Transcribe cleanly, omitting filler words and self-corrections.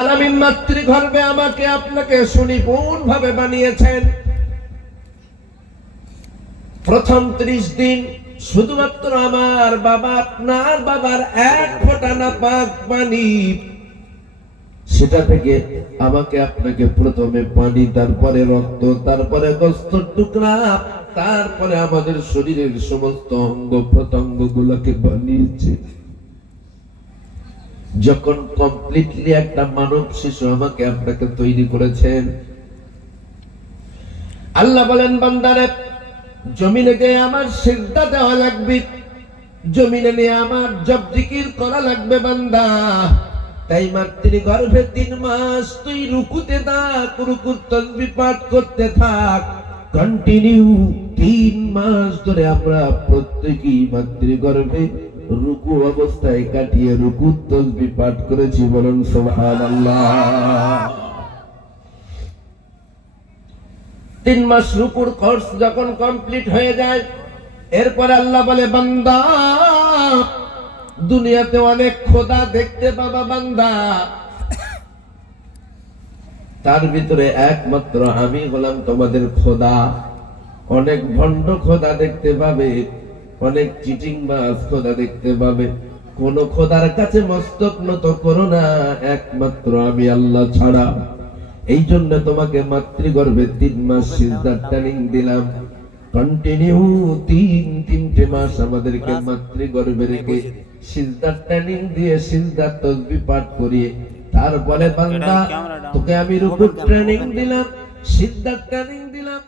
আলামিন মাতৃগর্ভে আমাকে আপনাকে সুনিপুণ ভাবে বানিয়েছেন। প্রথম 30 দিন শুধুমাত্র আমার বাবা, আপনার বাবার এক ফোঁটা নাপাক পানি, সেটা থেকে আমাকে আপনাকে প্রথমে পানি, তারপরে রক্ত, তারপরে গোস্তের টুকরা, তারপরে আমাদের শরীরের সমস্ত অঙ্গ প্রত্যঙ্গ গুলোকে বানিয়েছে। যখন কমপ্লিটলি একটা মানব শিশু আমাকে আপনাকে তৈরি করেছেন, আল্লাহ বলেন বান্দারে জমিনে গিয়ে আমার সিজদা দেওয়া লাগবে, জমিনে নিয়ে আমার জপ জিকির করা লাগবে বান্দা। তাই মাতৃগর্ভে 3 মাস তুই রুকুতে থাক, রুকুর তাসবিহ পাঠ করতে থাক কন্টিনিউ। 3 মাস ধরে আমরা প্রত্যেকই মাতৃগর্ভে রুকু অবস্থায় কাটিয়ে রুকুর তাসবিহ পাঠ করেছি, বলেন সুবহানাল্লাহ। 3 মাস রুকুর কোর্স যখন কমপ্লিট হয়ে যায়, এরপর আল্লাহ বলে বান্দা দুনিয়াতে অনেক খোদা দেখতে পাবা বান্দা, তার ভিতরে একমাত্র আমি হলাম তোমাদের খোদা। অনেক ভণ্ড খোদা দেখতে পাবে, অনেক চিটিংবাজ খোদা দেখতে পাবে। কোন খোদার কাছে মস্তক নত করো না, একমাত্র আমি আল্লাহ ছাড়া। এই জন্য তোমাকে মাতৃগর্ভে 3 মাস সিজদার ট্রেনিং দিলাম কন্টিনিউ। 3 মাস আমাদেরকে মাতৃগর্ভে রেখে সিজদার ট্রেনিং দিয়ে সিজদার তাসবিহ পাঠ করিয়ে তারপরে বান্দা তোকে আমি রুকুর ট্রেনিং দিলাম, সিজদার ট্রেনিং দিলাম।